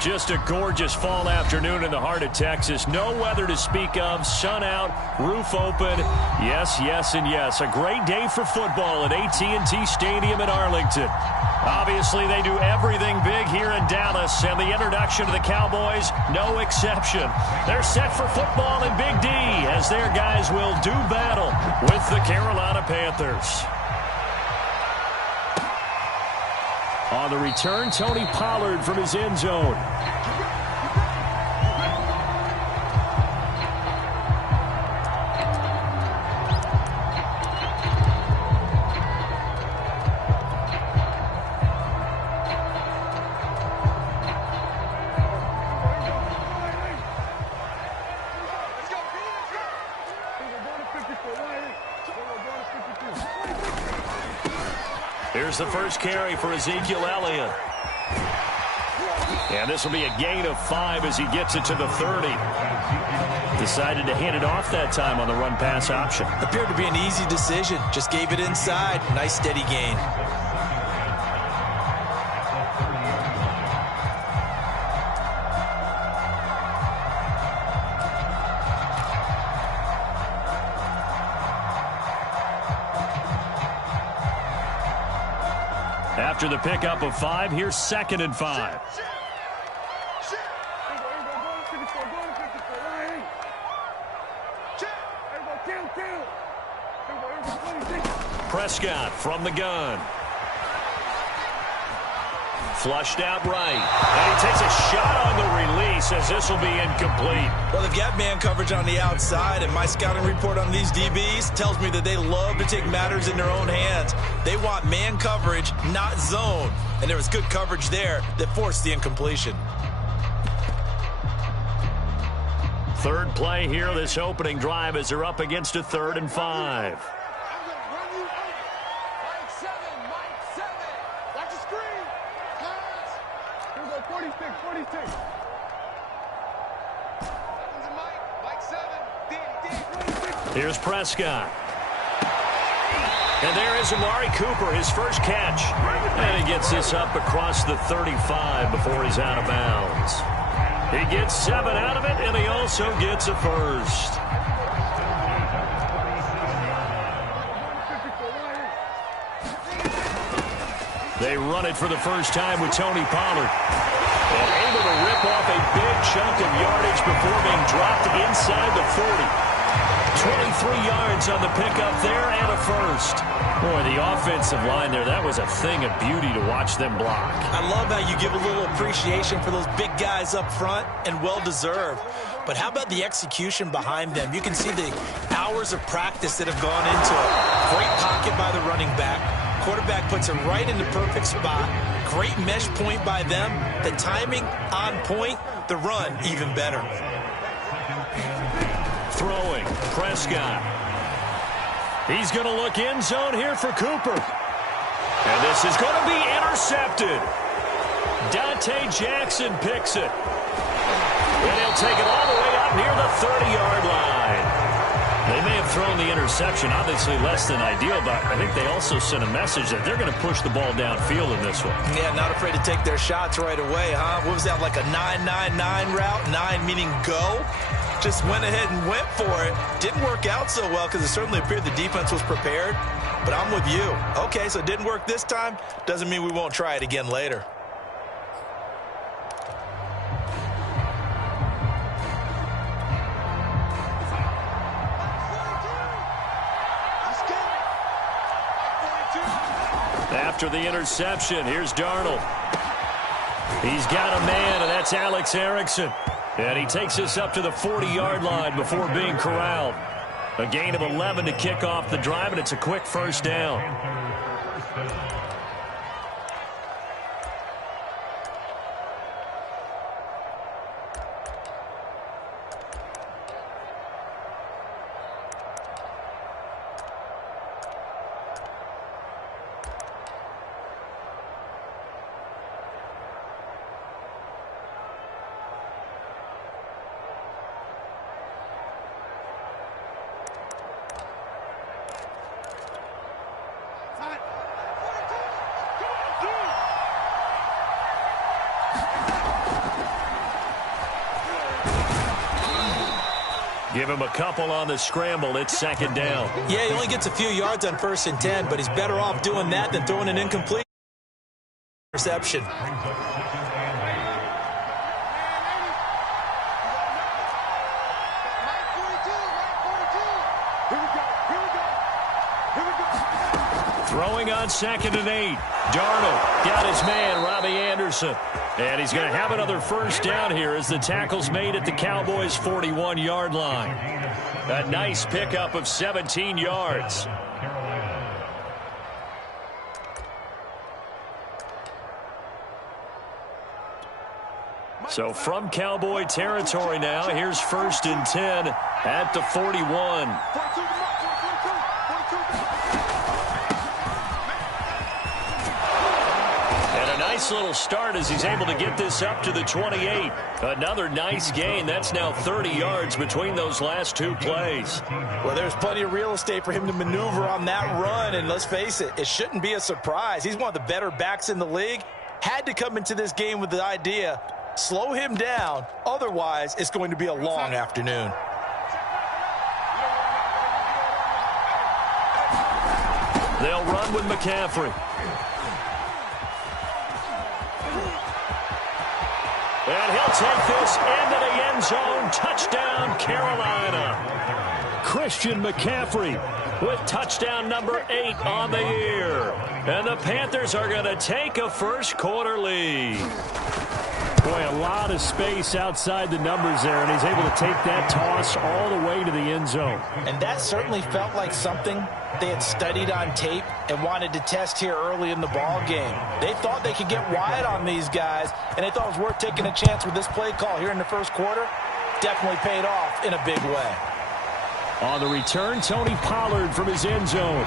Just a gorgeous fall afternoon in the heart of Texas. No weather to speak of. Sun out, roof open. Yes, yes, and yes. A great day for football at AT&T Stadium in Arlington. Obviously, they do everything big here in Dallas, and the introduction to the Cowboys, no exception. They're set for football in Big D as their guys will do battle with the Carolina Panthers. On the return, Tony Pollard from his end zone. Here's the first carry for Ezekiel Elliott. And this will be a gain of 5 as he gets it to the 30. Decided to hand it off that time on the run-pass option. Appeared to be an easy decision. Just gave it inside. Nice steady gain. After the pickup of 5, here's 2nd and 5. Prescott from the gun. Flushed out right. And he takes a shot on the release as this will be incomplete. Well, they've got man coverage on the outside, and my scouting report on these DBs tells me that they love to take matters in their own hands. They want man coverage, not zone. And there was good coverage there that forced the incompletion. Third play here, this opening drive as they're up against a 3rd and 5. Here's Prescott. And there is Amari Cooper, his first catch. And he gets this up across the 35 before he's out of bounds. He gets 7 out of it, and he also gets a first. They run it for the first time with Tony Pollard. And able to rip off a big chunk of yardage before being dropped inside the 40. 23 yards on the pickup there and a first. Boy, the offensive line there, that was a thing of beauty to watch them block. I love how you give a little appreciation for those big guys up front, and well-deserved. But how about the execution behind them? You can see the hours of practice that have gone into it. Great pocket by the running back. Quarterback puts it right in the perfect spot. Great mesh point by them. The timing on point. The run even better. Throwing, Prescott. He's going to look end zone here for Cooper. And this is going to be intercepted. Dante Jackson picks it. And he'll take it all the way up near the 30-yard line. They may have thrown the interception, obviously less than ideal, but I think they also sent a message that they're going to push the ball downfield in this one. Yeah, not afraid to take their shots right away, huh? What was that, like a 9-9-9 route? 9 meaning go? Just went ahead and went for it. Didn't work out so well because it certainly appeared the defense was prepared. But I'm with you. Okay, so it didn't work this time. Doesn't mean we won't try it again later. After the interception, here's Darnold. He's got a man, and that's Alex Erickson. And he takes us up to the 40-yard line before being corralled. A gain of 11 to kick off the drive, and it's a quick first down. Give him a couple on the scramble. It's second down. Yeah, he only gets a few yards on 1st and 10, but he's better off doing that than throwing an incomplete interception. Throwing on 2nd and 8. Darnold got his man, Robbie Anderson. And he's going to have another first down here as the tackle's made at the Cowboys' 41-yard line. A nice pickup of 17 yards. So from Cowboy territory now, here's 1st and 10 at the 41. Nice little start as he's able to get this up to the 28. Another nice gain. That's now 30 yards between those last two plays. Well, there's plenty of real estate for him to maneuver on that run, and let's face it, it shouldn't be a surprise. He's one of the better backs in the league. Had to come into this game with the idea, slow him down, otherwise it's going to be a long afternoon. They'll run with McCaffrey. And he'll take this into the end zone. Touchdown, Carolina. Christian McCaffrey with touchdown number 8 on the year. And the Panthers are going to take a first-quarter lead. Boy, a lot of space outside the numbers there, and he's able to take that toss all the way to the end zone. And that certainly felt like something they had studied on tape and wanted to test here early in the ball game. They thought they could get wide on these guys, and they thought it was worth taking a chance with this play call here in the first quarter. Definitely paid off in a big way. On the return, Tony Pollard from his end zone.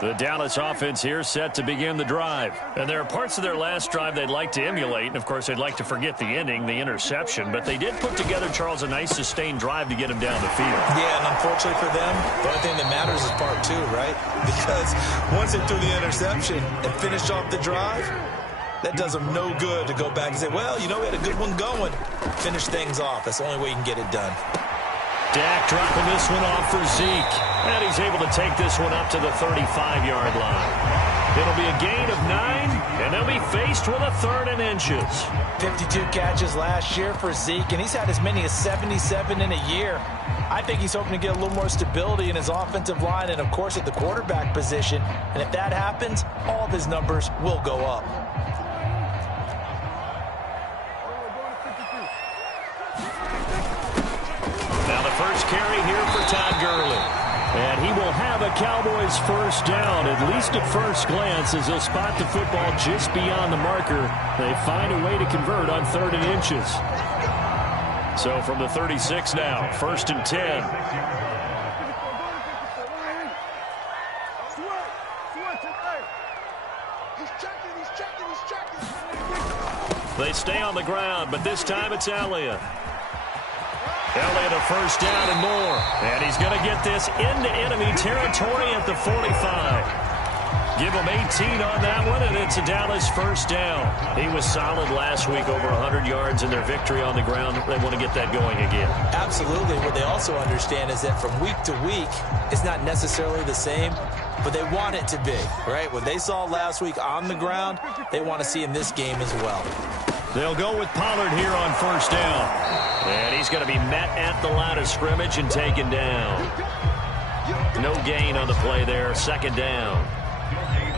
The Dallas offense here set to begin the drive. And there are parts of their last drive they'd like to emulate. And, of course, they'd like to forget the ending, the interception. But they did put together, Charles, a nice sustained drive to get him down the field. Yeah, and unfortunately for them, the only thing that matters is part 2, right? Because once they threw the interception and finished off the drive, that does them no good to go back and say, well, you know, we had a good one going. Finish things off. That's the only way you can get it done. Dak dropping this one off for Zeke. And he's able to take this one up to the 35-yard line. It'll be a gain of 9, and they'll be faced with a 3rd and inches. 52 catches last year for Zeke, and he's had as many as 77 in a year. I think he's hoping to get a little more stability in his offensive line and, of course, at the quarterback position. And if that happens, all of his numbers will go up. Now the first carry here for Todd Gurley. And he will have a Cowboys first down, at least at first glance, as they'll spot the football just beyond the marker. They find a way to convert on 3rd and inches. So from the 36 now, 1st and 10. They stay on the ground, but this time it's Elliott. Elliott a first down and more. And he's going to get this into enemy territory at the 45. Give him 18 on that one, and it's a Dallas first down. He was solid last week, over 100 yards in their victory on the ground. They want to get that going again. Absolutely. What they also understand is that from week to week, it's not necessarily the same, but they want it to be, right? What they saw last week on the ground, they want to see in this game as well. They'll go with Pollard here on first down. And he's going to be met at the line of scrimmage and taken down. No gain on the play there, 2nd down.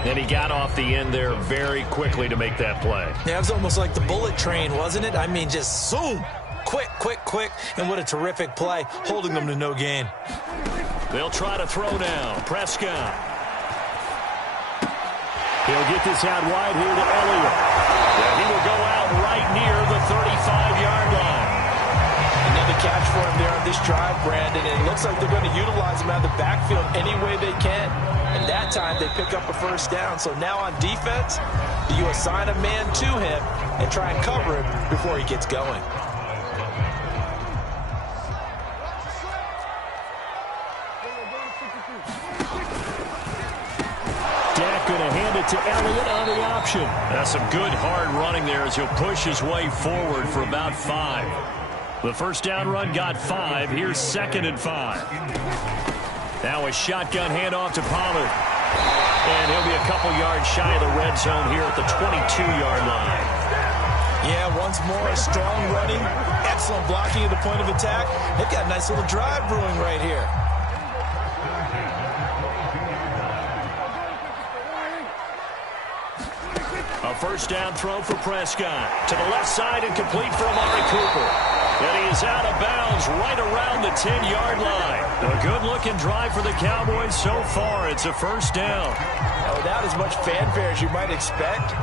And he got off the end there very quickly to make that play. Yeah, it was almost like the bullet train, wasn't it? I mean, just zoom. Quick, quick, quick. And what a terrific play, holding them to no gain. They'll try to throw down. Prescott. He'll get this out wide here to Elliott. And he will go out right near the 35-yard line. Another catch for him there on this drive, Brandon. And it looks like they're going to utilize him out of the backfield any way they can. And that time they pick up a first down. So now on defense, you assign a man to him and try and cover him before he gets going. it to Elliott on the option. That's some good hard running there as he'll push his way forward for about 5. The first down run got 5. Here's 2nd and 5. Now a shotgun handoff to Pollard. And he'll be a couple yards shy of the red zone here at the 22-yard line. Yeah, once more, strong running, excellent blocking at the point of attack. They've got a nice little drive brewing right here. A first down throw for Prescott. To the left side and complete for Amari Cooper. And he is out of bounds right around the 10-yard line. A good-looking drive for the Cowboys so far. It's a first down. Without as much fanfare as you might expect,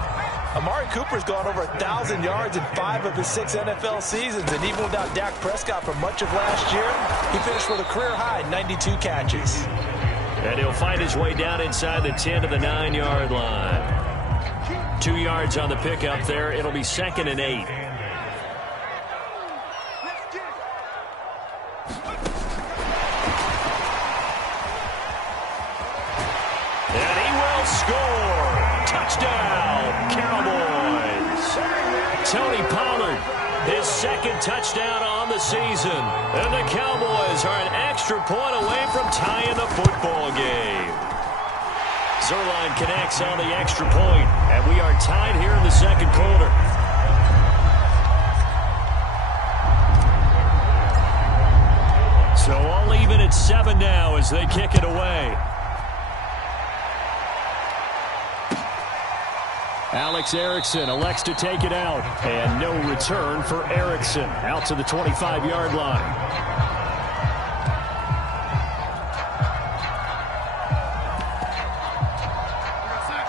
Amari Cooper's gone over 1,000 yards in 5 of his 6 NFL seasons. And even without Dak Prescott for much of last year, he finished with a career-high 92 catches. And he'll find his way down inside the 10 to the 9-yard line. 2 yards on the pickup there. It'll be 2nd and 8. And he will score. Touchdown, Cowboys. Tony Pollard, his 2nd touchdown on the season. And the Cowboys are an extra point away from tying the football game. Zuerlein connects on the extra point, and we are tied here in the second quarter. So all even at 7 now as they kick it away. Alex Erickson elects to take it out, and no return for Erickson out to the 25-yard line.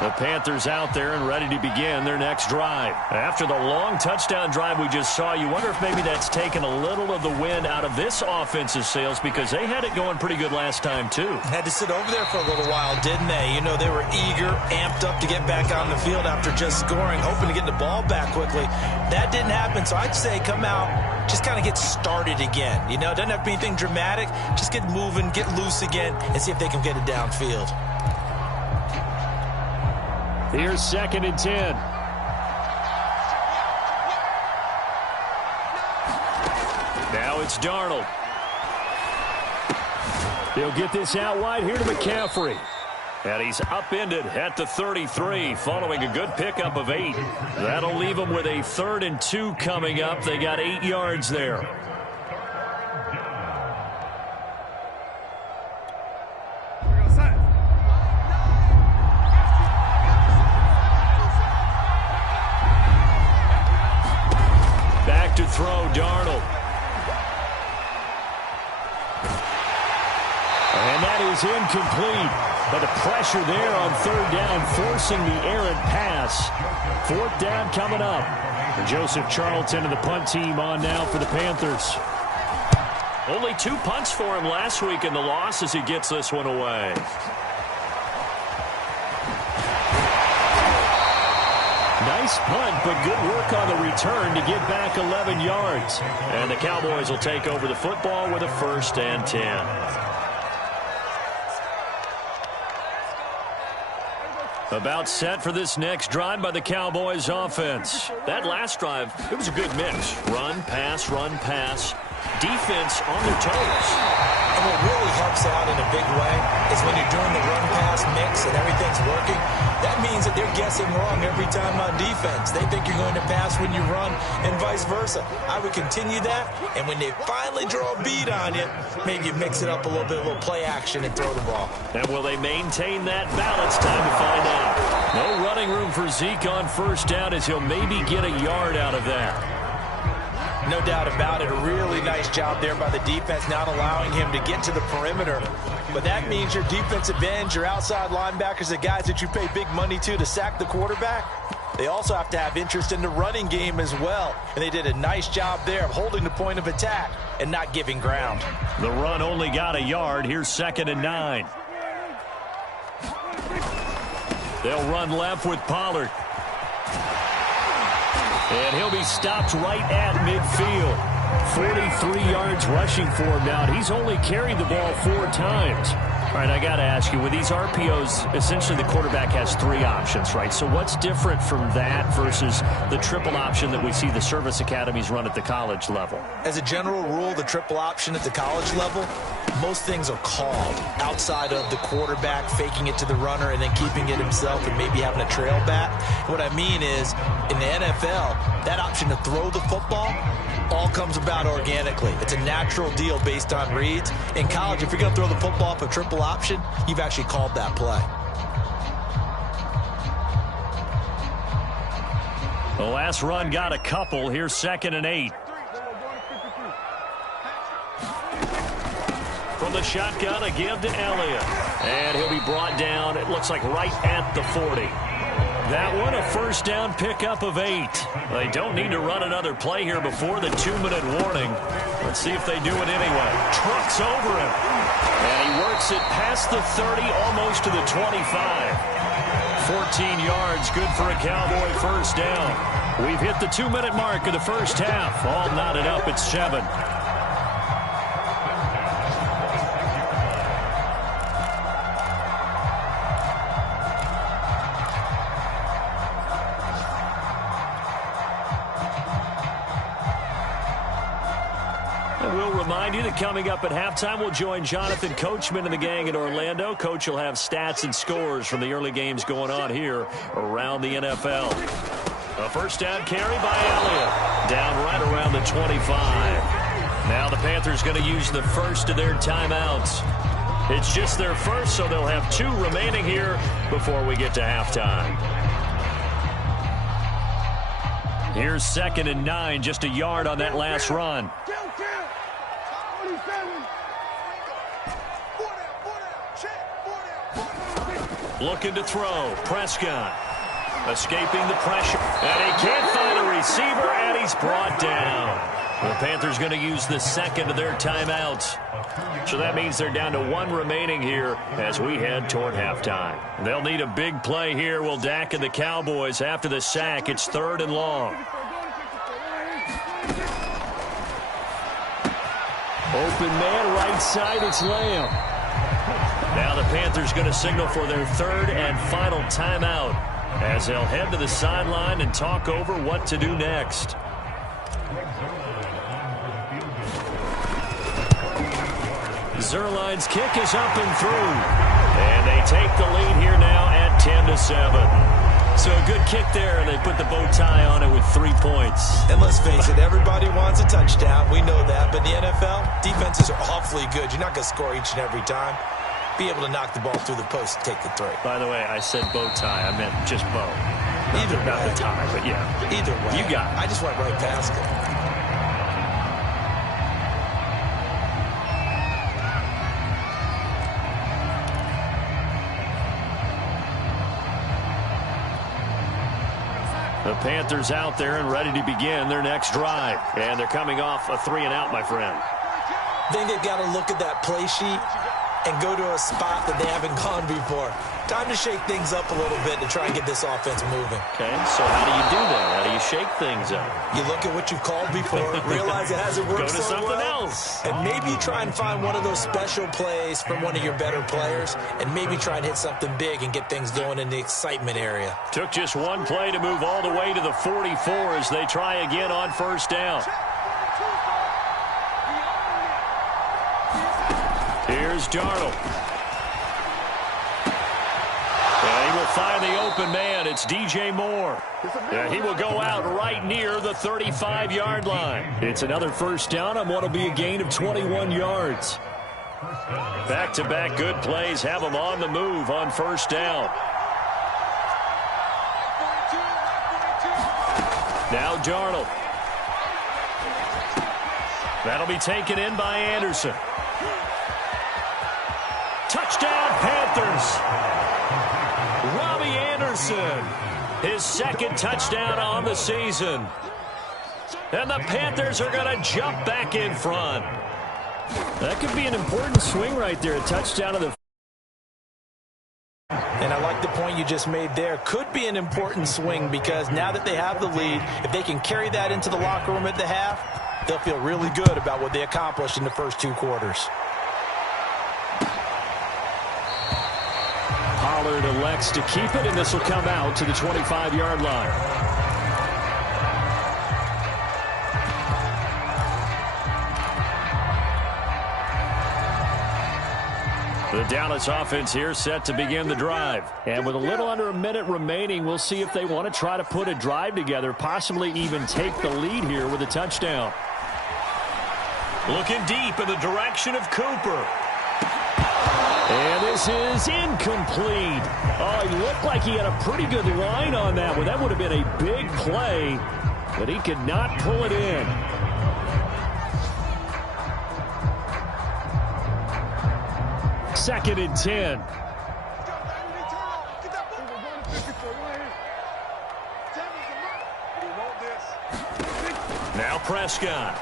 The Panthers out there and ready to begin their next drive. After the long touchdown drive we just saw, you wonder if maybe that's taken a little of the wind out of this offensive sails because they had it going pretty good last time, too. Had to sit over there for a little while, didn't they? You know, they were eager, amped up to get back on the field after just scoring, hoping to get the ball back quickly. That didn't happen, so I'd say come out, just kind of get started again. You know, it doesn't have to be anything dramatic. Just get moving, get loose again, and see if they can get it downfield. Here's 2nd and 10. Now it's Darnold. He'll get this out wide here to McCaffrey. And he's upended at the 33 following a good pickup of 8. That'll leave him with a 3rd and 2 coming up. They got 8 yards there. Back to throw, Darnold. And that is incomplete. But the pressure there on 3rd down, forcing the errant pass. 4th down coming up. Joseph Charlton and the punt team on now for the Panthers. Only 2 punts for him last week in the loss as he gets this one away. Nice punt, but good work on the return to get back 11 yards. And the Cowboys will take over the football with a 1st and 10. About set for this next drive by the Cowboys offense. That last drive, it was a good mix. Run, pass, defense on their toes. And what really helps out in a big way is when you're doing the run-pass mix and everything's working, that means that they're guessing wrong every time on defense. They think you're going to pass when you run and vice versa. I would continue that, and when they finally draw a beat on you, maybe you mix it up a little bit, a little play action and throw the ball. And will they maintain that balance? Time to find out. No running room for Zeke on 1st down as he'll maybe get a yard out of that. No doubt about it. A really nice job there by the defense, not allowing him to get to the perimeter. But that means your defensive ends, your outside linebackers, the guys that you pay big money to sack the quarterback, they also have to have interest in the running game as well. And they did a nice job there of holding the point of attack and not giving ground. The run only got a yard. Here's 2nd and 9. They'll run left with Pollard. And he'll be stopped right at midfield. 43 yards rushing for him now. He's only carried the ball 4 times. All right, I got to ask you, with these RPOs, essentially the quarterback has 3 options, right? So what's different from that versus the triple option that we see the service academies run at the college level? As a general rule, the triple option at the college level, most things are called outside of the quarterback faking it to the runner and then keeping it himself and maybe having a trail back. What I mean is, in the NFL, that option to throw the football all comes about organically. It's a natural deal based on reads. In college, if you're going to throw the football up a triple option, you've actually called that play. The last run got a couple. Here's 2nd and 8. From the shotgun, a give to Elliott. And he'll be brought down, it looks like right at the 40. That one, a first down pickup of 8. They don't need to run another play here before the 2-minute warning. Let's see if they do it anyway. Trucks over him. And he works it past the 30, almost to the 25. 14 yards, good for a Cowboy first down. We've hit the 2-minute mark of the first half. All knotted up at 7. Remind you that coming up at halftime, we'll join Jonathan Coachman and the gang in Orlando. Coach will have stats and scores from the early games going on here around the NFL. A first down carry by Elliott. Down right around the 25. Now the Panthers going to use the first of their timeouts. It's just their first, so they'll have 2 remaining here before we get to halftime. Here's 2nd and 9, just a yard on that last run. Looking to throw. Prescott escaping the pressure. And he can't find a receiver, and he's brought down. The Panthers going to use the 2nd of their timeouts. So that means they're down to 1 remaining here as we head toward halftime. They'll need a big play here. Will Dak and the Cowboys after the sack. It's 3rd and long. Open man, right side, it's Lamb. Now the Panthers going to signal for their 3rd and final timeout as they'll head to the sideline and talk over what to do next. Zuerlein's kick is up and through. And they take the lead here now at 10-7. So a good kick there, and they put the bow tie on it with 3 points. And let's face it, everybody wants a touchdown. We know that. But in the NFL, defenses are awfully good. You're not going to score each and every time. Be able to knock the ball through the post and take the 3. By the way, I said bow tie. I meant just bow. Either way. Not the tie, but yeah. Either way. You got it. I just went right past it. The Panthers out there and ready to begin their next drive. And they're coming off a 3-and-out, my friend. I think they've got to look at that play sheet and go to a spot that they haven't gone before. Time to shake things up a little bit to try and get this offense moving. Okay, so how do you do that? How do you shake things up? You look at what you've called before, realize it hasn't worked Go to so something well, else. and maybe try and find one of those special plays from one of your better players, and maybe try and hit something big and get things going in the excitement area. Took just one play to move all the way to the 44 as they try again on first down. Here's Darnold. And he will find the open man. It's DJ Moore. And he will go out right near the 35-yard line. It's another first down on what will be a gain of 21 yards. Back-to-back good plays have them on the move on first down. Now Darnold. That'll be taken in by Anderson. Touchdown, Panthers. Robbie Anderson, his 2nd touchdown on the season. And the Panthers are going to jump back in front. That could be an important swing right there, a touchdown of the... And I like the point you just made there. Could be an important swing because now that they have the lead, if they can carry that into the locker room at the half, they'll feel really good about what they accomplished in the first 2 quarters. Pollard elects to keep it, and this will come out to the 25-yard line. The Dallas offense here set to begin the drive. And with a little under a minute remaining, we'll see if they want to try to put a drive together, possibly even take the lead here with a touchdown. Looking deep in the direction of Cooper. And this is incomplete. Oh, he looked like he had a pretty good line on that one. That would have been a big play, but he could not pull it in. Second and 10. Now Prescott.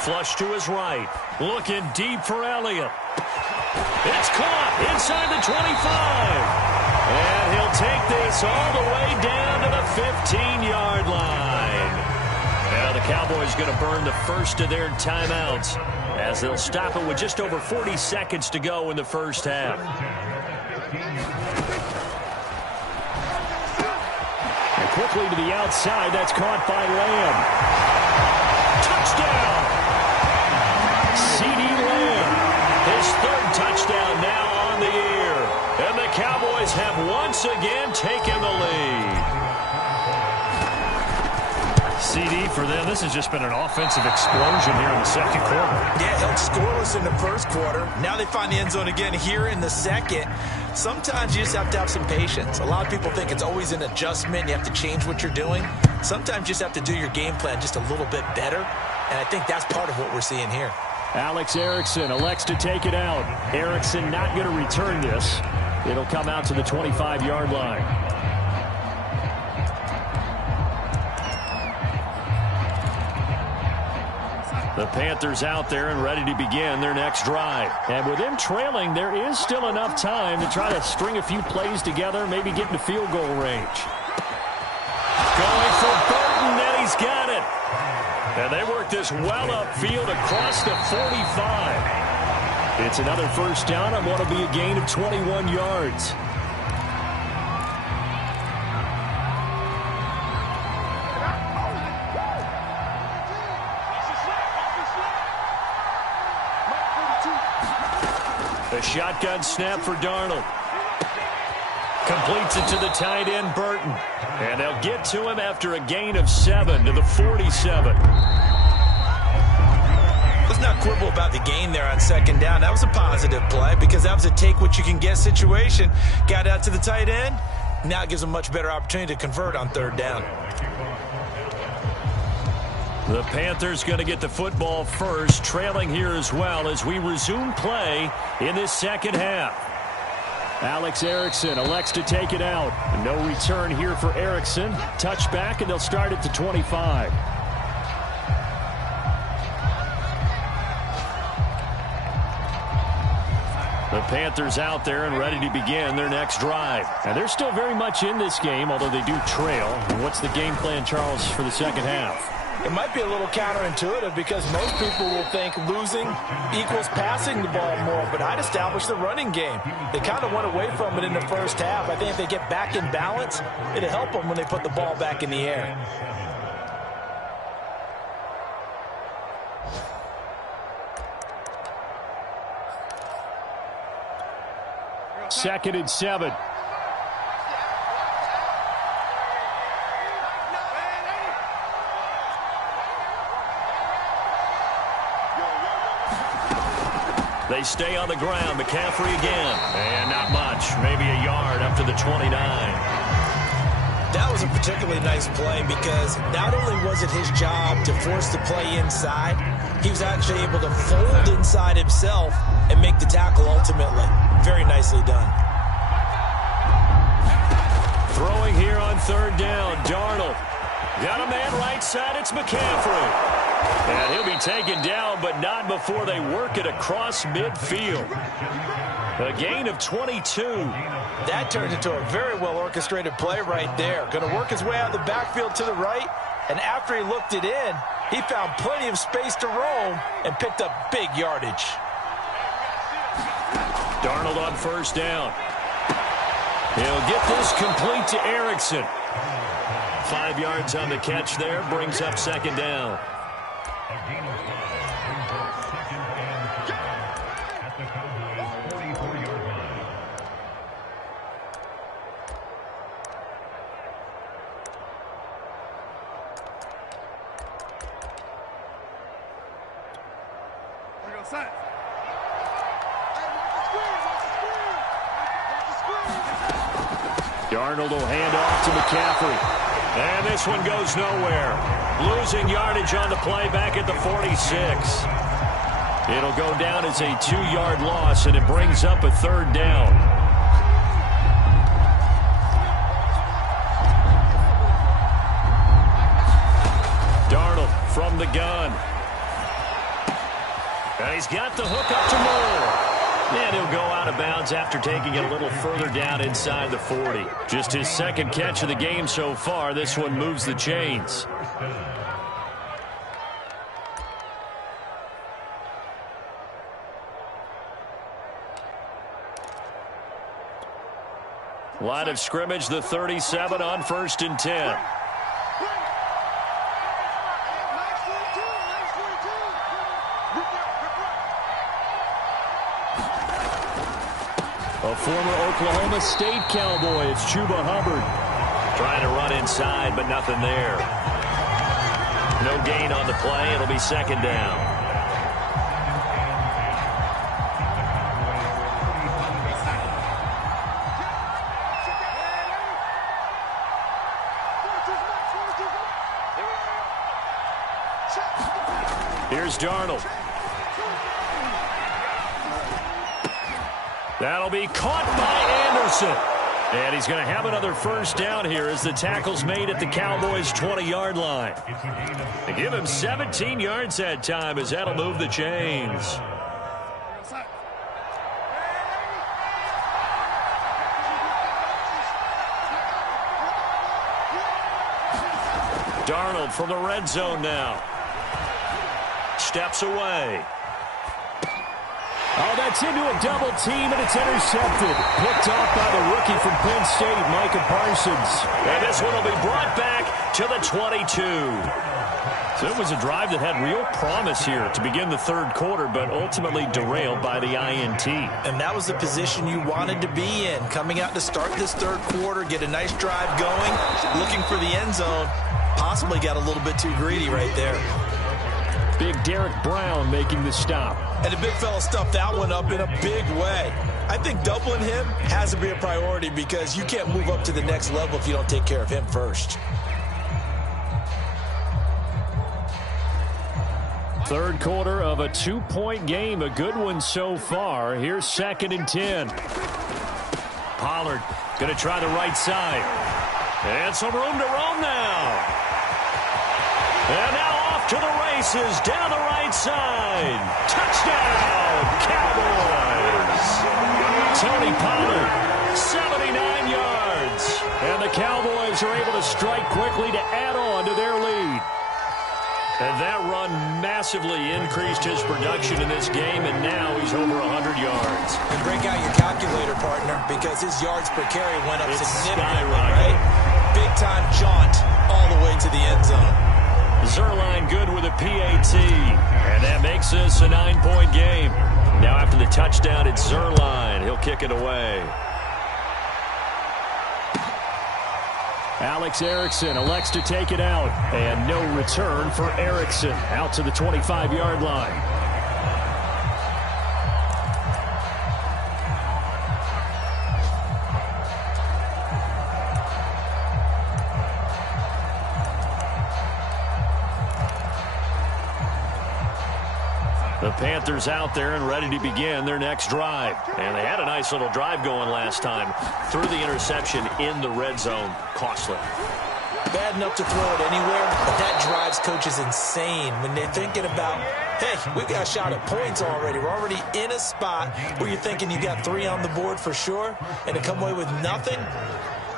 Flush to his right. Looking deep for Elliott. It's caught inside the 25. And he'll take this all the way down to the 15-yard line. Now the Cowboys going to burn the first of their timeouts, as they'll stop it with just over 40 seconds to go in the first half. And quickly to the outside. That's caught by Lamb. Touchdown! CeeDee Lamb. His third touchdown now on the year. And the Cowboys have once again taken the lead. CD for them, this has just been an offensive explosion here in the second quarter. Yeah, held scoreless in the first quarter. Now they find the end zone again here in the second. Sometimes you just have to have some patience. A lot of people think it's always an adjustment. You have to change what you're doing. Sometimes you just have to do your game plan just a little bit better. And I think that's part of what we're seeing here. Alex Erickson elects to take it out. Erickson not going to return this. It'll come out to the 25-yard line. The Panthers out there and ready to begin their next drive. And with them trailing, there is still enough time to try to string a few plays together, maybe get into field goal range. Going for Burton, and he's got it. And they work this well upfield across the 45. It's another first down on what will be a gain of 21 yards. A shotgun snap for Darnold. Completes it to the tight end, Burton. And they'll get to him after a gain of 7 to the 47. Let's not quibble about the gain there on second down. That was a positive play because that was a take-what-you-can-get situation. Got out to the tight end. Now it gives them a much better opportunity to convert on third down. The Panthers going to get the football first, trailing here as well as we resume play in this second half. Alex Erickson elects to take it out. No return here for Erickson. Touchback, and they'll start at the 25. The Panthers out there and ready to begin their next drive. And they're still very much in this game, although they do trail. What's the game plan, Charles, for the second half? It might be a little counterintuitive because most people will think losing equals passing the ball more, but I'd establish the running game. They kind of went away from it in the first half. I think if they get back in balance, it'll help them when they put the ball back in the air. Second and 7. They stay on the ground. McCaffrey again. And not much. Maybe a yard up to the 29. That was a particularly nice play because not only was it his job to force the play inside, he was actually able to fold inside himself and make the tackle ultimately. Very nicely done. Throwing here on third down. Darnold. Got a man right side. It's McCaffrey. And he'll be taken down, but not before they work it across midfield. A gain of 22. That turned into a very well-orchestrated play right there. Going to work his way out of the backfield to the right, and after he looked it in, he found plenty of space to roam and picked up big yardage. Darnold on first down. He'll get this complete to Erickson. 5 yards on the catch there, brings up second down. Darnold will hand off to McCaffrey. And this one goes nowhere. Losing yardage on the play back at the 46. It'll go down as a 2-yard loss, and it brings up a third down. Darnold from the gun. And he's got the hook up to Moore. And he'll go out of bounds after taking it a little further down inside the 40. Just his second catch of the game so far. This one moves the chains. Line of scrimmage, the 37 on 1st and 10. A former Oklahoma State Cowboy, it's Chuba Hubbard. Trying to run inside, but nothing there. No gain on the play. It'll be second down. Here's Darnold. That'll be caught by Anderson. And he's going to have another first down here as the tackle's made at the Cowboys' 20-yard line. They give him 17 yards that time as that'll move the chains. Darnold from the red zone now. Steps away. Oh, that's into a double team, and it's intercepted. Picked off by the rookie from Penn State, Micah Parsons. And this one will be brought back to the 22. So it was a drive that had real promise here to begin the third quarter, but ultimately derailed by the INT. And that was the position you wanted to be in. Coming out to start this third quarter, get a nice drive going, looking for the end zone. Possibly got a little bit too greedy right there. Big Derek Brown making the stop. And the big fella stuffed that one up in a big way. I think doubling him has to be a priority because you can't move up to the next level if you don't take care of him first. Third quarter of a 2-point game. A good one so far. Here's 2nd and 10. Pollard going to try the right side. And some room to roam now. And now off to the races down the right side. Touchdown, Cowboys. Tony Pollard, 79 yards. And the Cowboys are able to strike quickly to add on to their lead. And that run massively increased his production in this game, and now he's over 100 yards. And break out your calculator, partner, because his yards per carry went up significantly, right? Big-time jaunt all the way to the end zone. Zuerlein good with a PAT, and that makes this a 9-point game. Now after the touchdown, it's Zuerlein. He'll kick it away. Alex Erickson elects to take it out, and no return for Erickson out to the 25-yard line. The Panthers out there and ready to begin their next drive. And they had a nice little drive going last time. Threw the interception in the red zone. Costly. Bad enough to throw it anywhere, but that drives coaches insane when they're thinking about, hey, we've got a shot at points already. We're already in a spot where you're thinking you got 3 on the board for sure, and to come away with nothing,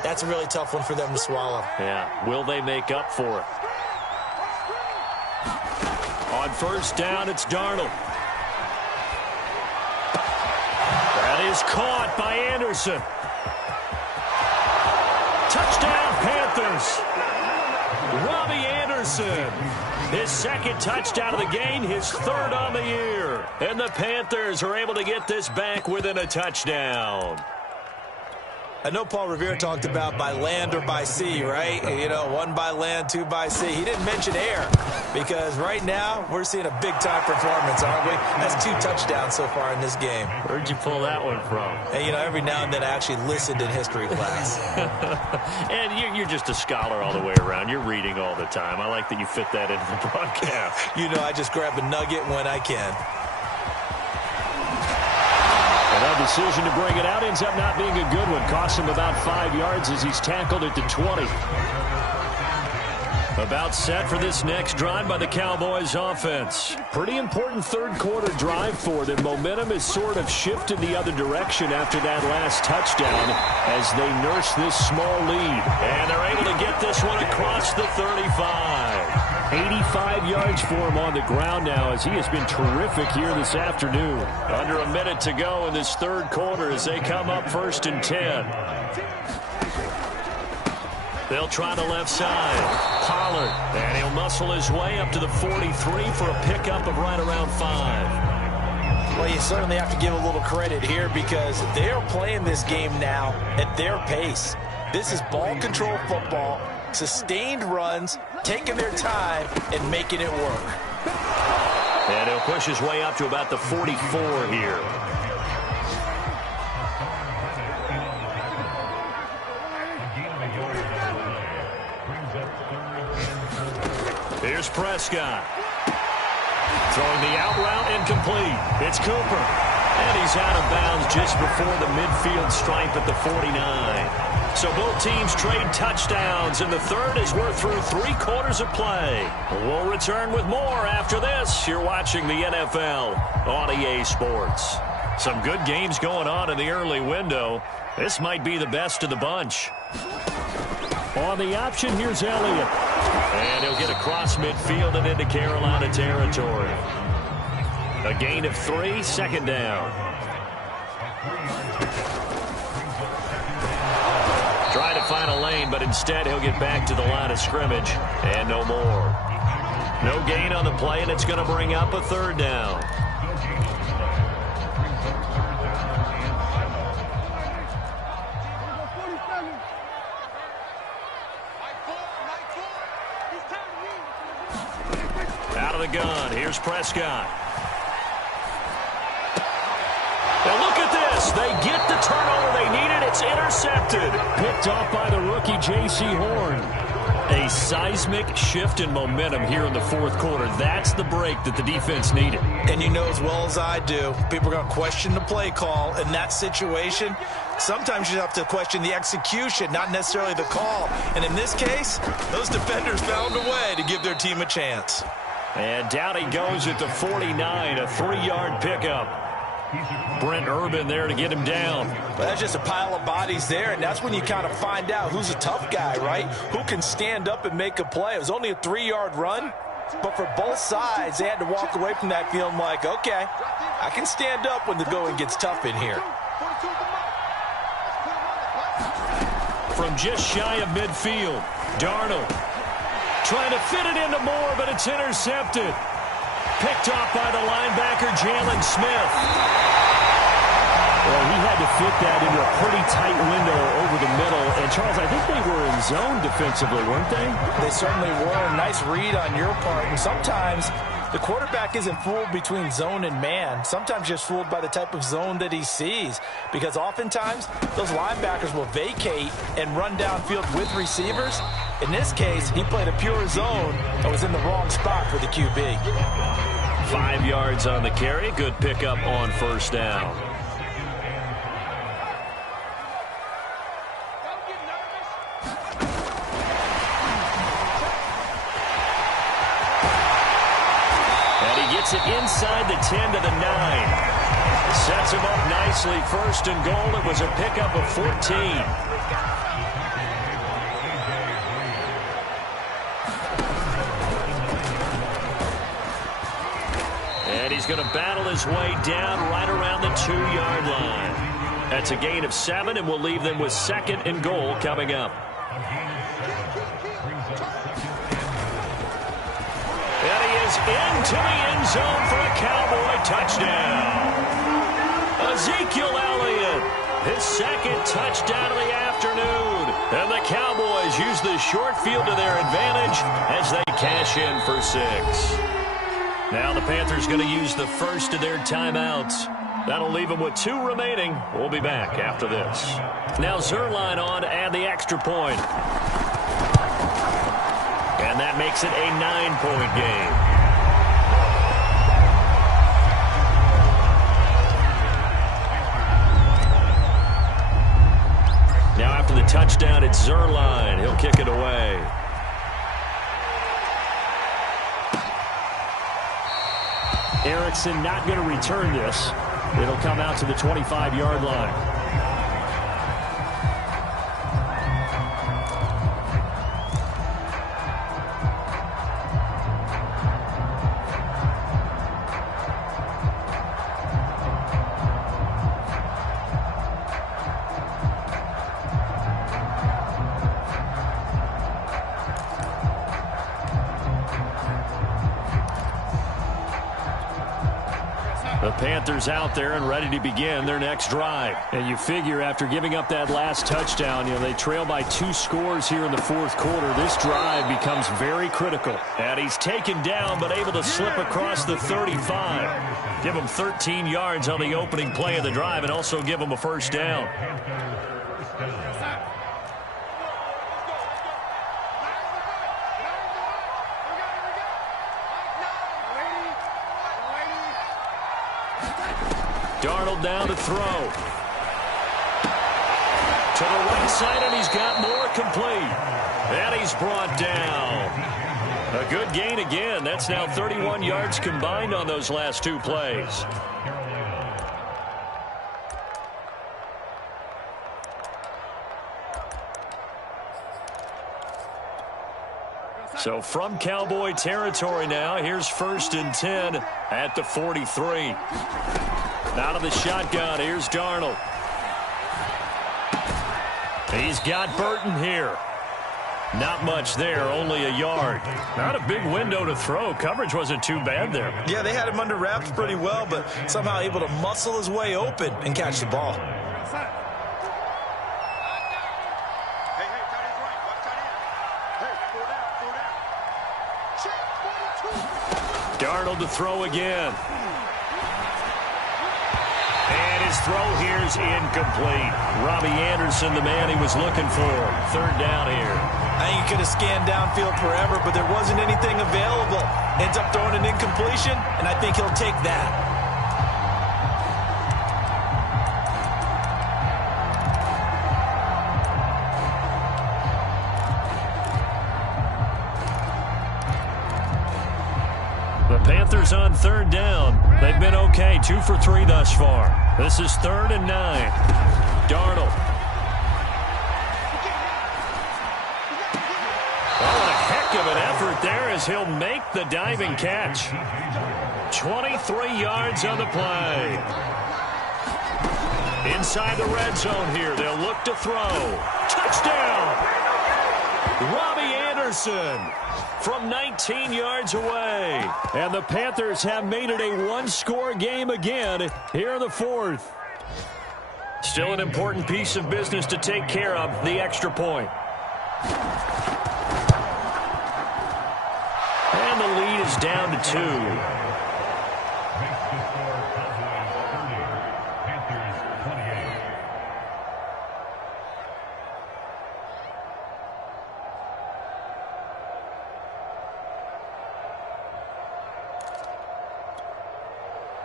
that's a really tough one for them to swallow. Yeah, will they make up for it? On first down, it's Darnold. That is caught by Anderson. Panthers. Robbie Anderson, his second touchdown of the game, his third on the year. And the Panthers are able to get this back within a touchdown. I know Paul Revere talked about by land or by sea, right? You know, one by land, two by sea. He didn't mention air because right now we're seeing a big-time performance, aren't we? That's 2 touchdowns so far in this game. Where'd you pull that one from? And, you know, every now and then I actually listened in history class. And you're just a scholar all the way around. You're reading all the time. I like that you fit that into the broadcast. You know, I just grab a nugget when I can. That decision to bring it out ends up not being a good one. Costs him about 5 yards as he's tackled at the 20. About set for this next drive by the Cowboys offense. Pretty important third quarter drive for them. Momentum has sort of shifted the other direction after that last touchdown as they nurse this small lead. And they're able to get this one across the 35. 85 yards for him on the ground now as he has been terrific here this afternoon. Under a minute to go in this third quarter as they come up 1st and 10. They'll try the left side. Pollard. And he'll muscle his way up to the 43 for a pickup of right around 5. Well, you certainly have to give a little credit here because they're playing this game now at their pace. This is ball control football, sustained runs, taking their time, and making it work. And he'll push his way up to about the 44 here. Here's Prescott. Throwing the out route incomplete. It's Cooper. And he's out of bounds just before the midfield stripe at the 49. So both teams trade touchdowns in the third as we're through 3 quarters of play. We'll return with more after this. You're watching the NFL on EA Sports. Some good games going on in the early window. This might be the best of the bunch. On the option, here's Elliott. And he'll get across midfield and into Carolina territory. A gain of 3, second down. Trying to find a lane, but instead he'll get back to the line of scrimmage. And no more. No gain on the play, and it's going to bring up a 3rd down. Out of the gun, here's Prescott. And look at this. They get the turnover they needed. It's intercepted. Picked off by the rookie J.C. Horn. A seismic shift in momentum here in the 4th quarter. That's the break that the defense needed. And you know as well as I do, people are going to question the play call in that situation. Sometimes you have to question the execution, not necessarily the call. And in this case, those defenders found a way to give their team a chance. And down he goes at the 49, a 3-yard pickup. Brent Urban there to get him down. But that's just a pile of bodies there, and that's when you kind of find out who's a tough guy, right? Who can stand up and make a play. It was only a 3-yard run, but for both sides, they had to walk away from that feeling like, okay, I can stand up when the going gets tough in here. From just shy of midfield, Darnold trying to fit it into Moore, but it's intercepted. Picked off by the linebacker, Jalen Smith. Well, he had to fit that into a pretty tight window over the middle. And, Charles, I think they were in zone defensively, weren't they? They certainly were. Nice read on your part. And sometimes the quarterback isn't fooled between zone and man. Sometimes just fooled by the type of zone that he sees. Because oftentimes, those linebackers will vacate and run downfield with receivers. In this case, he played a pure zone and was in the wrong spot for the QB. 5 yards on the carry. Good pickup on 1st down. And he gets it inside the 10 to the 9. Sets him up nicely. 1st and goal. It was a pickup of 14. And he's going to battle his way down right around the 2-yard line. That's a gain of 7, and we'll leave them with 2nd and goal coming up. And he is into the end zone for a Cowboy touchdown. Ezekiel Elliott, his second touchdown of the afternoon. And the Cowboys use the short field to their advantage as they cash in for 6. Now the Panthers going to use the first of their timeouts. That'll leave them with 2 remaining. We'll be back after this. Now Zuerlein on to add the extra point. And that makes it a 9-point game. Now after the touchdown, it's Zuerlein. He'll kick it away. Erickson not going to return this. It'll come out to the 25-yard line. The Panthers out there and ready to begin their next drive. And you figure after giving up that last touchdown, they trail by 2 scores here in the fourth quarter. This drive becomes very critical. And he's taken down but able to slip across the 35. Give him 13 yards on the opening play of the drive and also give him a first down. Darnold down to throw. To the right side, and he's got more complete. And he's brought down. A good gain again. That's now 31 yards combined on those last 2 plays. So from Cowboy territory now, here's 1st and 10 at the 43. Out of the shotgun, here's Darnold. He's got Burton here. Not much there, only a yard. Not a big window to throw. Coverage wasn't too bad there. Yeah, they had him under wraps pretty well, but somehow able to muscle his way open and catch the ball. Darnold to throw again. And his throw here is incomplete. Robbie Anderson, the man he was looking for. 3rd down here. I think he could have scanned downfield forever, but there wasn't anything available. Ends up throwing an incompletion, and I think he'll take that. The Panthers on 3rd down. They've been okay, 2 for 3 thus far. This is 3rd and 9. Darnold. Oh, and a heck of an effort there as he'll make the diving catch. 23 yards on the play. Inside the red zone here. They'll look to throw. Touchdown! Robbie Anderson from 19 yards away. And the Panthers have made it a 1-score game again here in the 4th. Still an important piece of business to take care of, the extra point. And the lead is down to 2.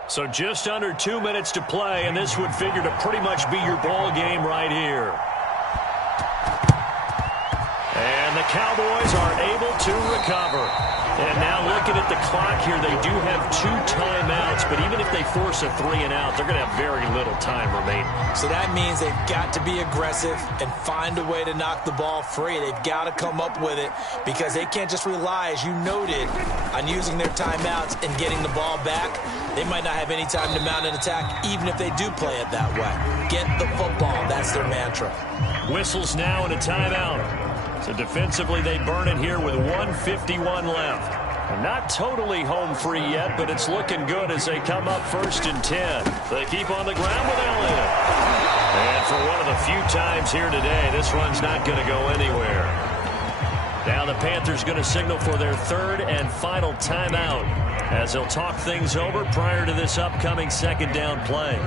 So just under 2 minutes to play, and this would figure to pretty much be your ball game right here. And the Cowboys are able to recover. And now looking at the clock here, they do have 2 timeouts, but even if they force a 3-and-out, they're going to have very little time remaining. So that means they've got to be aggressive and find a way to knock the ball free. They've got to come up with it because they can't just rely, as you noted, on using their timeouts and getting the ball back. They might not have any time to mount an attack, even if they do play it that way. Get the football. That's their mantra. Whistles now and a timeout. So defensively, they burn it here with 1:51 left. Not totally home free yet, but it's looking good as they come up 1st and 10. They keep on the ground with Elliott. And for one of the few times here today, this run's not going to go anywhere. Now the Panthers going to signal for their 3rd and final timeout as they'll talk things over prior to this upcoming 2nd down play.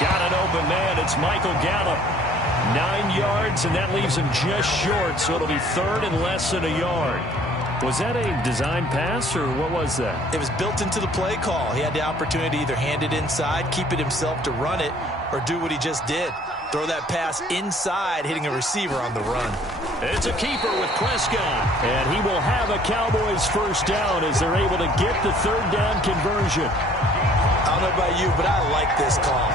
Got an open man. It's Michael Gallup. 9 yards, and that leaves him just short, so it'll be 3rd and less than a yard. Was that a design pass, or what was that? It was built into the play call. He had the opportunity to either hand it inside, keep it himself to run it, or do what he just did. Throw that pass inside, hitting a receiver on the run. It's a keeper with Prescott. And he will have a Cowboys 1st down as they're able to get the 3rd down conversion. I don't know about you, but I like this call.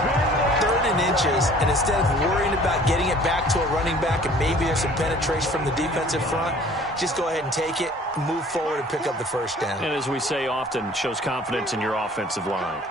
3rd and inches, and instead of worrying about getting it back to a running back and maybe there's some penetration from the defensive front, just go ahead and take it, move forward, and pick up the 1st down. And as we say often, shows confidence in your offensive line.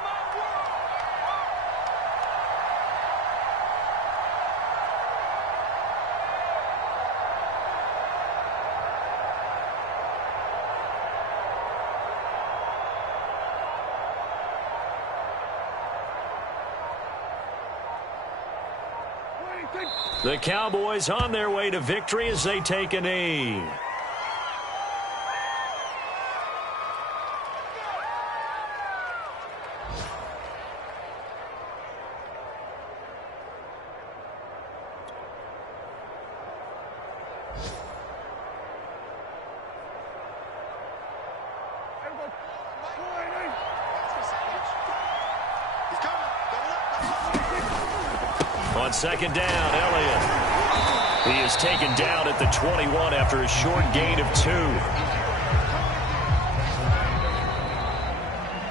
The Cowboys on their way to victory as they take a knee. On 2nd down, Elliott. He is taken down at the 21 after a short gain of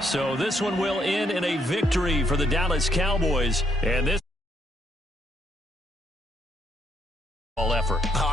2. So this one will end in a victory for the Dallas Cowboys. And this